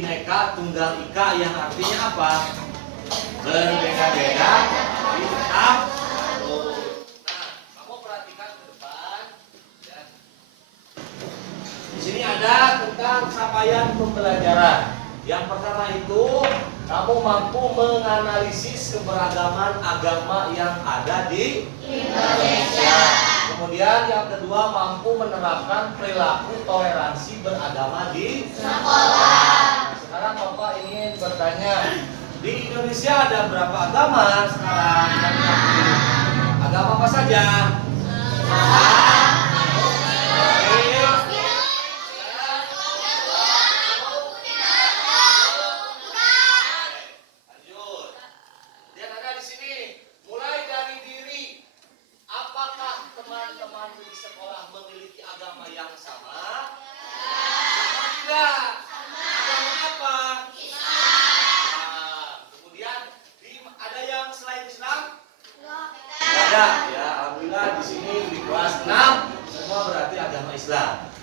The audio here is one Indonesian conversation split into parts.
Bhinneka Tunggal Ika yang artinya apa? Berbeda-beda tapi tetap satu. Nah, kamu perhatikan ke depan. Ya. Di sini ada tentang capaian pembelajaran. Yang pertama itu, kamu mampu menganalisis keberagaman agama yang ada di Indonesia. Kemudian yang kedua, mampu menerapkan perilaku toleransi beragama di sekolah. Nah, sekarang Bapak ingin bertanya, di Indonesia ada berapa agama sekarang? Agama apa saja?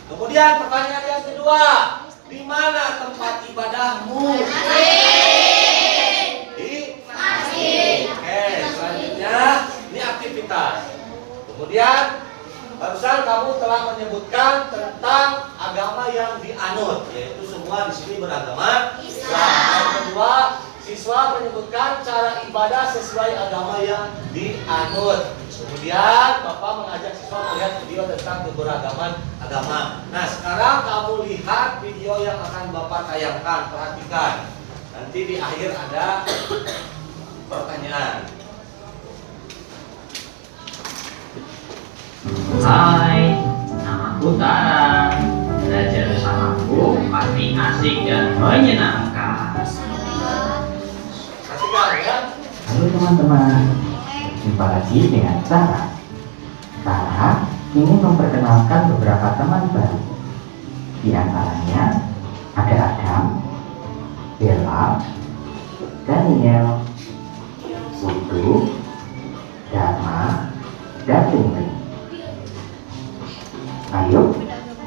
Kemudian pertanyaan yang kedua, di mana tempat ibadahmu? Di masjid. Oke, selanjutnya ini aktivitas. Kemudian barusan kamu telah menyebutkan tentang agama yang dianut, yaitu semua di sini beragama Islam. Yang kedua, siswa menyebutkan cara ibadah sesuai agama yang dianut. Kemudian Bapak mengajak siswa melihat video tentang keberagaman agama. Nah, sekarang kamu lihat video yang akan Bapak tayangkan. Perhatikan. Nanti di akhir ada pertanyaan. Hai, namaku Tara. Belajar bersamaku pasti asik dan menyenangkan. Perhatikan ya. Halo teman-teman, jumpa lagi dengan Tara. Tara ingin memperkenalkan beberapa teman baru. Di antaranya ada Adam, Bella, Daniel, Putu, Dharma, dan Tingling. Ayo,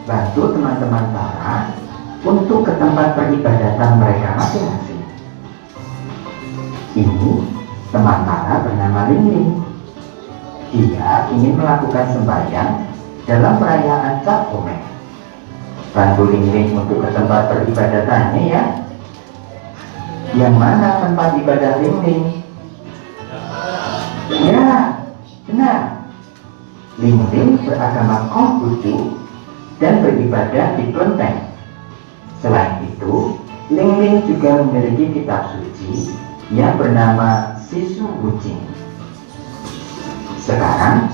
bantu teman-teman Tara untuk ke tempat peribadatan mereka masing-masing. Ini teman Tara bernama Lingling. Dia ingin melakukan sembahyang dalam perayaan Cap Omeh. Bantu Lingling untuk ke tempat peribadatannya ya. Yang mana tempat ibadah Lingling? Ya, benar. Lingling beragama Konghucu dan beribadah di kelenteng. Selain itu, Lingling juga memiliki kitab suci yang bernama Sisu Wuching. Sekarang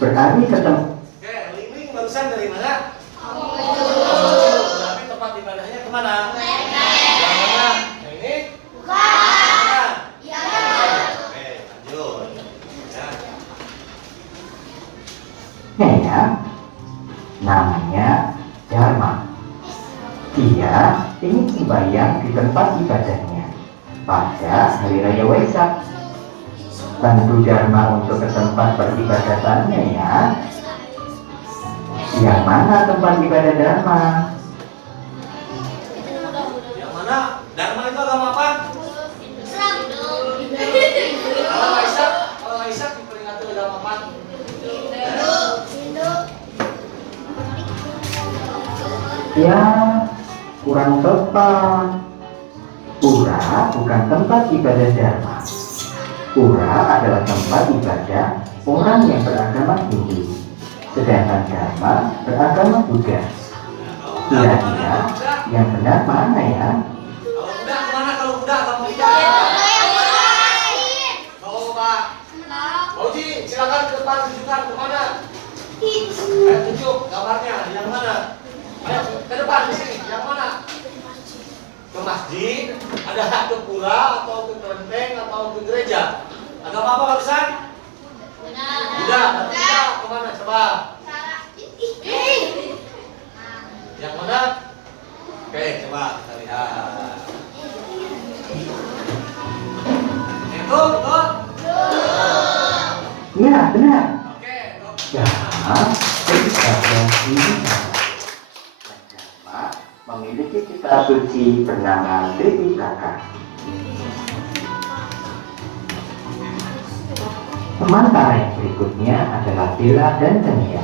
beralih ke tempat. Oke, Lingling barusan dari mana? Berarti tempat ibadahnya kemana? Yang mana? Yang ini? Bukan. Oke, lanjut. Ya. Ya, namanya Dharma. Dia ingin sembahyang di tempat ibadahnya pada Hari Raya Waisak. Bantu Dharma untuk ke tempat peribadatannya ya. Yang mana tempat ibadah Dharma? Yang mana? Dharma itu agama apa? Kalau Waisak diperingati agama apa? Ya, kurang tepat. Pura bukan tempat ibadah Dharma. Pura adalah tempat ibadah orang yang beragama Hindu, sedangkan Dharma beragama Buddha. Kira-kira yang benar mana ya? Kalau udah kemana? Kalau udah kamu mau Pak? Oji, silakan ke depan tunjukkan kemana? Tunjuk gambarnya yang mana? Ayo ke depan di sini. Yang mana? Ke masjid, ada ke pura atau ke kelenteng atau ke gereja? Agama apa barusan? Buddha. Buddha kemana? Coba. Yang mana? Oke, coba kita lihat. Itu betul? Ya, benar. Oke, Dharma beribadah di Dharma memiliki kitab suci bernama Tripitaka. Pemantara yang berikutnya adalah Bella dan Daniel.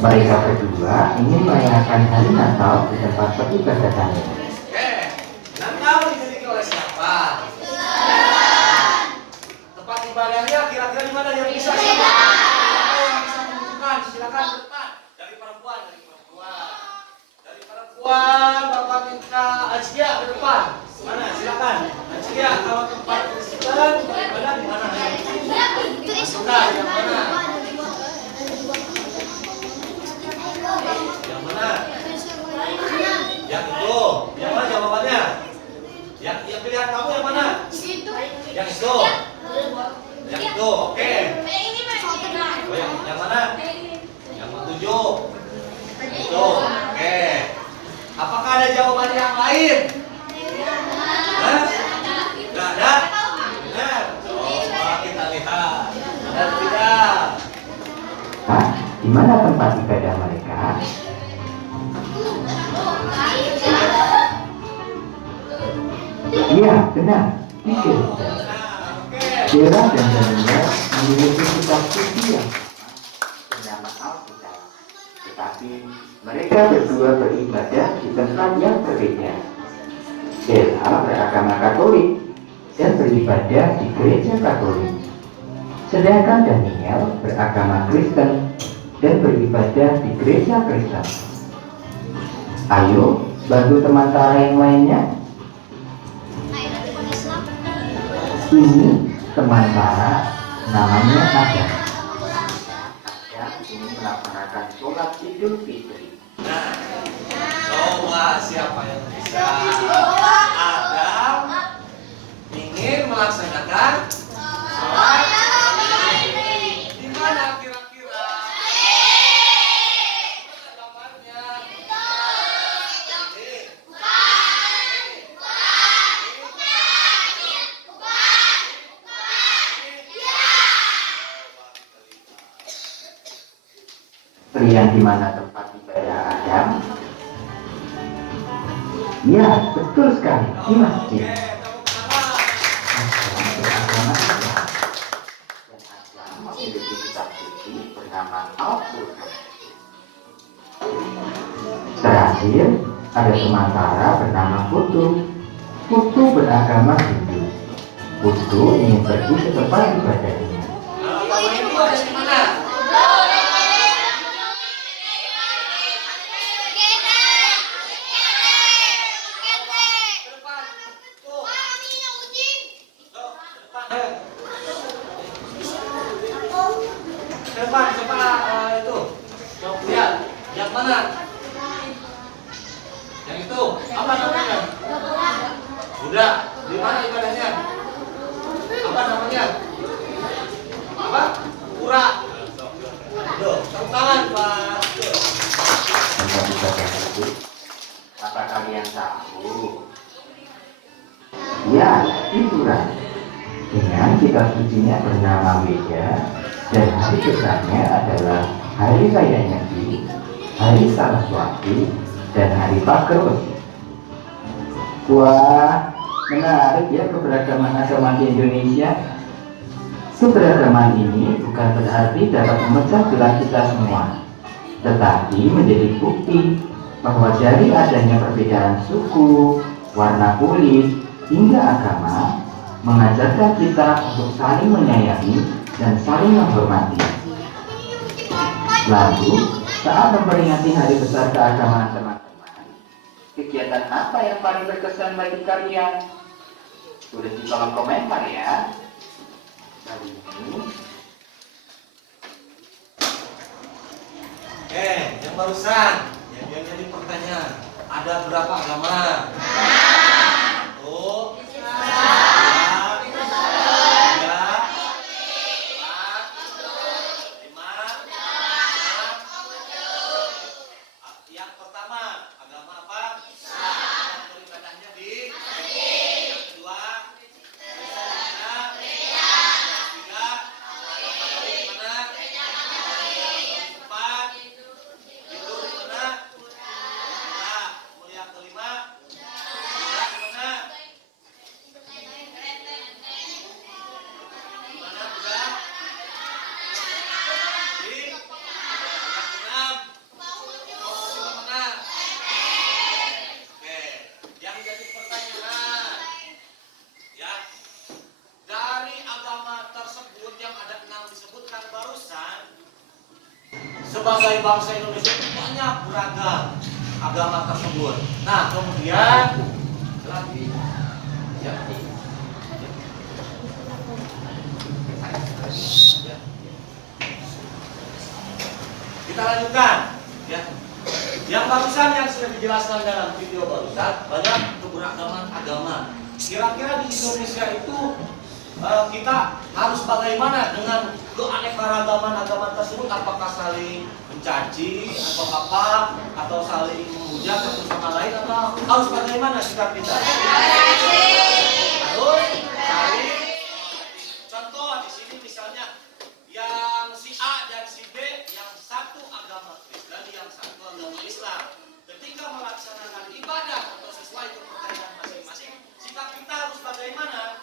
Mereka berdua ingin merayakan hari Natal di tempat peribadatan ini. Natal dimiliki oleh siapa? Tempat ibadahnya kira-kira di mana yang bisa? Siapa yang bisa menunjukkan? Silakan ke depan. Dari perempuan. Bapak minta Azkia ke depan. Mana? Silakan. Azkia, kalau tempat Kristen beribadah di mana? Sudah, yang mana? Yang mana? Yang itu. Yang mana jawabannya? Yang pilihan kamu yang mana? Yang itu. Yang itu. Oke. Oh, yang mana? Yang ketujuh. Itu. Oke. Apakah ada jawaban yang lain? Hah? Nggak ada? Benar. Coba kita lihat. Ada tidak? Nah, di mana tempat ibadah mereka? Iya, benar. Di gereja. Bella dan Daniel memiliki kitab suci yang bernama Alkitab. Tetapi mereka berdua beribadah di tempat yang berbeda. Bella beragama Katolik dan beribadah di gereja Katolik. Sedangkan Daniel beragama Kristen dan beribadah di gereja Kristen. Ayo, bantu teman Tara yang lainnya. Ini teman Tara, namanya Adam. Adam ingin melaksanakan sholat Idul Fitri. Nah, coba siapa yang bisa? Adam ingin melaksanakan sholat. Di mana kira-kira? Mana gambarnya? Ini. Pria di mana tempat ibadah Adam? Ya, betul sekali, di masjid. Adam beragama Islam dan Adam memiliki kitab suci bernama Al-Quran. Terakhir, ada teman Tara bernama Putu. Putu beragama Hindu. Putu ingin pergi ke tempat ibadahnya. Kalau itu ada di mana? Ke depan. Tuh. Tuh, ke depan. Ke depan, coba itu. Coba lihat. Yang mana? Yang itu. Apa namanya? Udah. Di mana ibadahnya? Apa namanya? Apa? Pura. Tuh, tepuk tangan, Pak. Tuh. Tempat ibadah itu, apa kalian tahu? Ya, hiburan. Dengan kitab sucinya bernama Weda dan hari besarnya adalah hari raya Nyepi, hari Saraswati, dan hari Pagerwesi. Wah, menarik ya keberagaman agama di Indonesia. Keberagaman ini bukan berarti dapat memecah belah kita semua, tetapi menjadi bukti bahwa dari adanya perbedaan suku, warna kulit, hingga agama, mengajarkan kita untuk saling menyayangi dan saling menghormati. Lalu, saat memperingati hari besar keagamaan teman-teman, kegiatan apa yang paling berkesan bagi kalian? Tulis di kolom komentar ya. Kali ini Yang barusan yang jadi pertanyaan, ada berapa agama? Tuh. Yang pertama, agama apa? Islam. Beribadahnya di masjid. Yang kedua, Kristen di mana? Tiga, Katolik di mana? Empat, Hindu di mana? Nah, barusan, sebagai bangsa Indonesia itu banyak beragam agama tersebut. Nah, kemudian lagi ya. Kita lanjutkan ya. Yang barusan yang sudah dijelaskan dalam video barusan, banyak keberagaman agama. Kira-kira di Indonesia itu kita harus bagaimana dengan keanekaragaman agama tersebut? Apakah saling mencaci atau apa, atau saling memuja satu sama lain, atau harus bagaimana sikap kita? Harus saling. Contoh di sini misalnya yang si A dan si B yang satu agama Kristen, yang satu agama Islam. Ketika melaksanakan ibadah atau sesuai kepercayaan masing-masing, sikap kita harus bagaimana?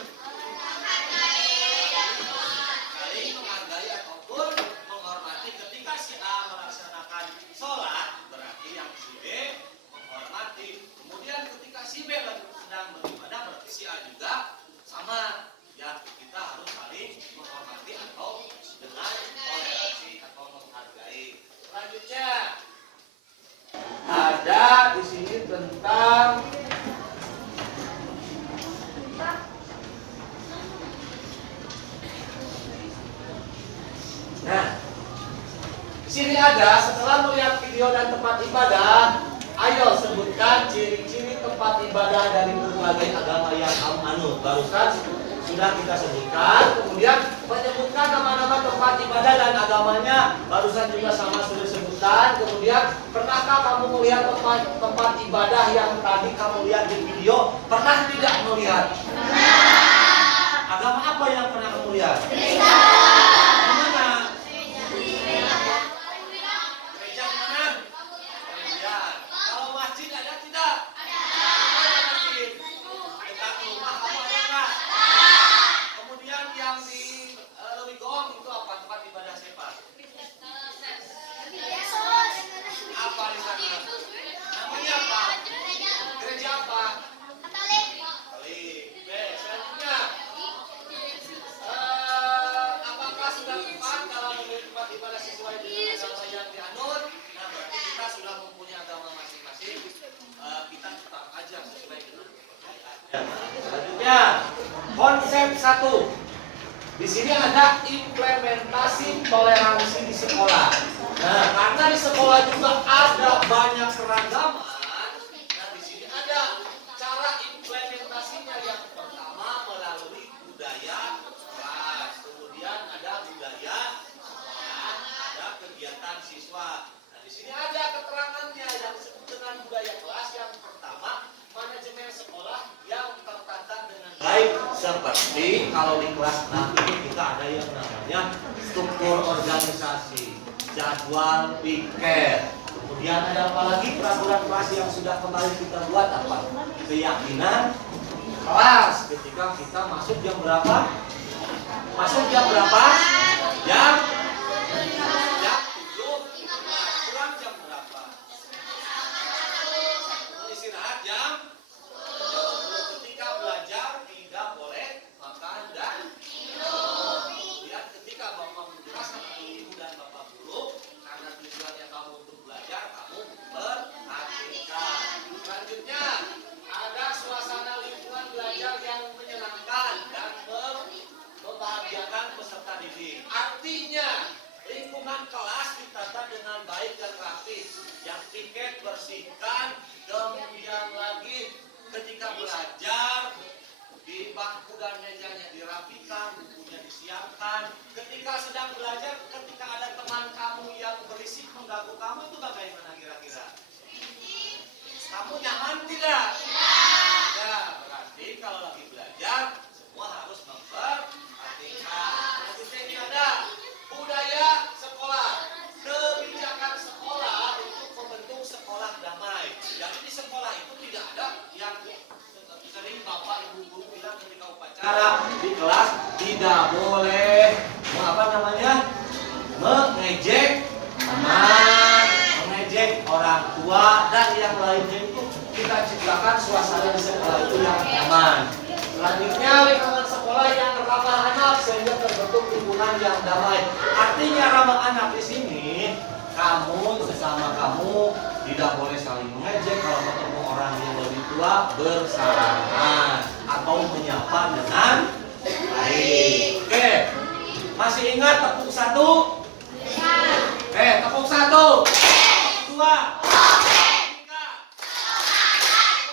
Saling menghargai ataupun menghormati. Ketika si A melaksanakan sholat, berarti yang si B menghormati. Kemudian ketika si B sedang beribadah, berarti si A juga sama. Ya, kita harus saling menghormati atau dengan toleransi atau menghargai. Selanjutnya ada di sini tentang di sini ada setelah melihat video dan tempat ibadah, ayo sebutkan ciri-ciri tempat ibadah dari berbagai agama yang kamu anut. Barusan sudah kita sebutkan, kemudian menyebutkan nama-nama tempat ibadah dan agamanya, barusan juga sama sudah disebutkan. Kemudian pernahkah kamu melihat tempat ibadah yang tadi kamu lihat di video? Pernah tidak melihat? Agama apa yang pernah kamu lihat? Mana? Gereja mana? Ya. Kalau masjid ada tidak? Ada masjid. Dekat rumah kamu ada nggak? Kemudian yang di Lewigong itu apa, tempat ibadah siapa? Apa di sana? Namanya apa? Gereja apa? Katolik. Selanjutnya, apakah sudah tepat kalau memilih tempat ibadah sesuai dengan agama yang dianut? Nah, berarti kita sudah mempunyai agama masing-masing. Kita tetap aja sesuai dengan kepercayaan. Selanjutnya, konsep 1. Di sini ada implementasi toleransi di sekolah. Nah, karena di sekolah juga ada banyak keragaman. Nah, di sini ada cara implementasinya. Yang pertama melalui budaya kelas. Kemudian ada budaya sekolah, ada kegiatan siswa. Nah, di sini ada keterangannya yang disebut dengan budaya kelas. Yang pertama, manajemen sekolah yang tertata dengan baik, seperti kalau di kelas 6 ini kita ada yang namanya struktur organisasi, jadwal piket. Kemudian ada apa lagi? Peraturan kelas yang sudah kemarin kita buat apa? Keyakinan kelas. Ketika kita masuk jam berapa? Masuk jam berapa? Jam 7. Pulang jam berapa? Istirahat jam 10. Ketika belajar tidak boleh makan dan minum. Kemudian ketika bapak menjelaskan ke ibu dan bapak guru, karena tujuannya kamu untuk belajar, kamu perhatikan. Selanjutnya ada suasana lingkungan belajar yang menyenangkan dan membahagiakan peserta didik. Artinya lingkungan kelas ditata dengan baik dan rapi, yang tiket bersihkan. Kemudian lagi ketika belajar di bangku dan mejanya dirapikan, bukunya disiapkan. Ketika sedang belajar, ketika ada teman kamu yang berisik mengganggu kamu, itu bagaimana kira-kira? Kamu nyaman tidak? Ya, berarti kalau lagi belajar semua harus memperhatikan. Selanjutnya ini ada budaya sekolah. Kebijakan sekolah untuk membentuk sekolah damai. Jadi di sekolah itu tidak ada yang sering bapak ibu guru bilang ketika upacara di kelas tidak boleh mengejek teman, mengejek orang tua dan yang lainnya. Itu kita ciptakan suasana di sekolah itu yang nyaman. Selanjutnya lingkungan sekolah yang ramah anak sehingga terbentuk lingkungan yang damai. Artinya di sini kamu sesama kamu tidak boleh saling mengejek. Kalau ketemu orang yang lebih tua, bersalaman atau menyapa dengan baik. Oke, masih ingat tepuk satu? Tepuk satu, dua, tiga,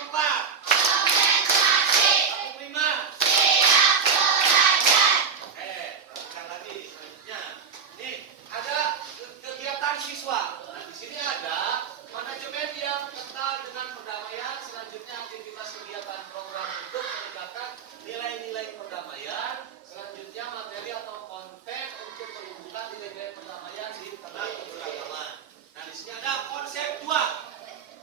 empat, tepuk lima. Perhatikan lagi selanjutnya. Nih, ada kegiatan siswa. Nah, di sini ada manajemen yang kental dengan perdamaian. Selanjutnya aktivitas kegiatan program untuk menegakkan nilai-nilai perdamaian. Selanjutnya materi atau konten untuk menumbuhkan nilai-nilai perdamaian di tengah keberagaman. Nah, di sini ada konsep 2.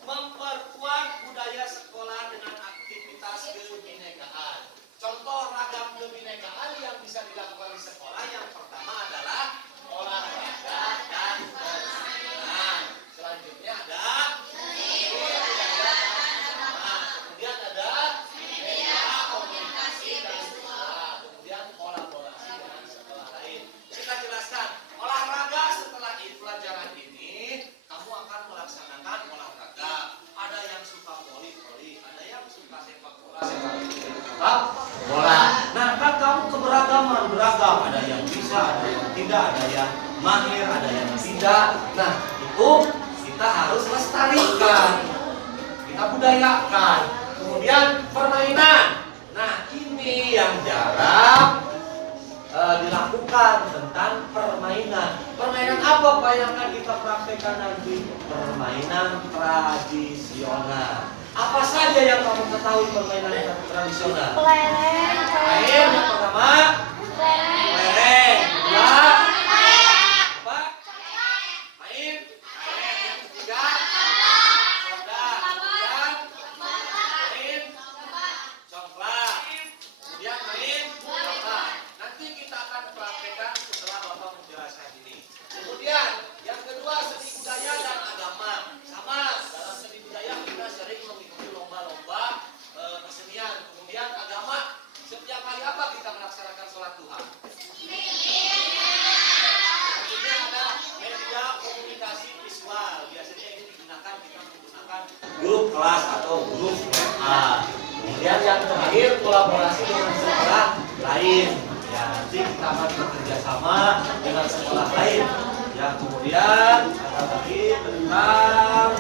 Memperkuat budaya sekolah dengan aktivitas kebinekaan. Contoh ragam kebinekaan yang bisa dilakukan di sekolah yang pertama adalah olahraga dan permainan. Selanjutnya ada kemudian ada media komunikasi dan sekolah. Kemudian kolaborasi dengan sekolah lain. Kita jelaskan olahraga setelah pelajaran ini kamu akan melaksanakan olahraga. Ada yang suka voli, ada yang suka sepak bola. Nah, kan kamu keberagaman, beragam. Ada yang bisa, ada yang tidak, ada yang mahir, ada yang tidak. Nah, itu kita harus lestarikan, kita budayakan. Kemudian permainan. Nah, ini yang jarang dilakukan tentang permainan. Permainan apa Pak yang akan kita praktekkan nanti? Permainan tradisional. Apa saja yang kamu ketahui permainan tradisional? Kelereng. Main yang pertama, kelereng. Dua, apa? Main. Yang ketiga, roda. Kemudian main coklat. Kemudian main apa? Nanti kita akan praktekkan setelah Bapak menjelaskan ini. Kemudian yang kedua, seni budaya dan agama. Sama, dalam seni budaya kita sering mengikuti lomba-lomba kesenian. Kemudian agama, setiap hari apa kita melaksanakan sholat duha? Kemudian ada media komunikasi visual. Biasanya ini digunakan, kita menggunakan grup kelas atau grup WA. Kemudian yang terakhir, kolaborasi dengan sekolah lain. Ya, nanti kita akan bekerja sama dengan sekolah lain. Ya, kemudian ada lagi tentang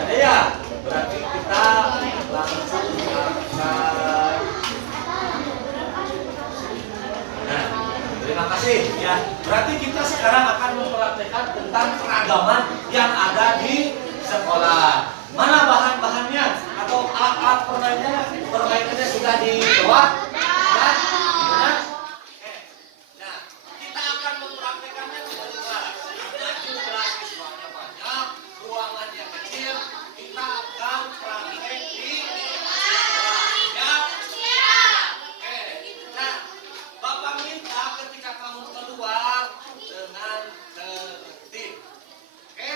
ada ya, berarti kita langsung akan. Nah, terima kasih ya. Berarti kita sekarang akan mempraktekkan tentang keragaman yang ada di sekolah. Mana bahan-bahannya atau alat-alat permainannya sudah dibawa? Ya? Nah, kita akan mempraktekannya dengan jelas. Karena jumlah siswanya banyak, ruangannya kecil, kita akan praktek di sekolah. Ya? Nah, Bapak minta ketika kamu keluar dengan tertib. Oke?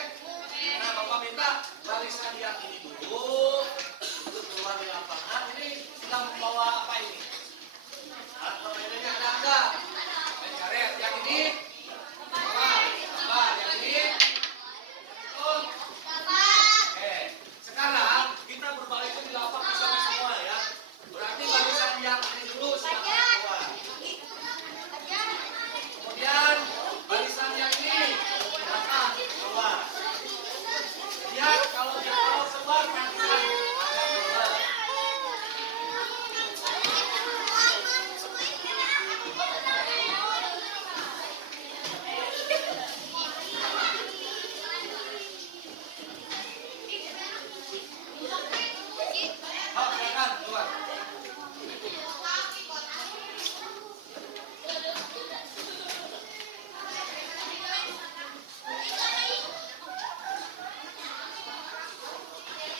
Nah, Bapak minta barisan yang ini dulu, itu keluar di lapangan. Ini sudah membawa apa ini? Alat permainannya ada enggak? Main karet. Yang ini? Apa? Yang ini? Itu? Oke. Sekarang kita berbalik di lapangan sama semua ya. Berarti barisan yang ini dulu silakan keluar. Kemudian barisan yang ini silakan keluar. Lihat kalau keluar katakan ada keluar. Oh, silakan keluar.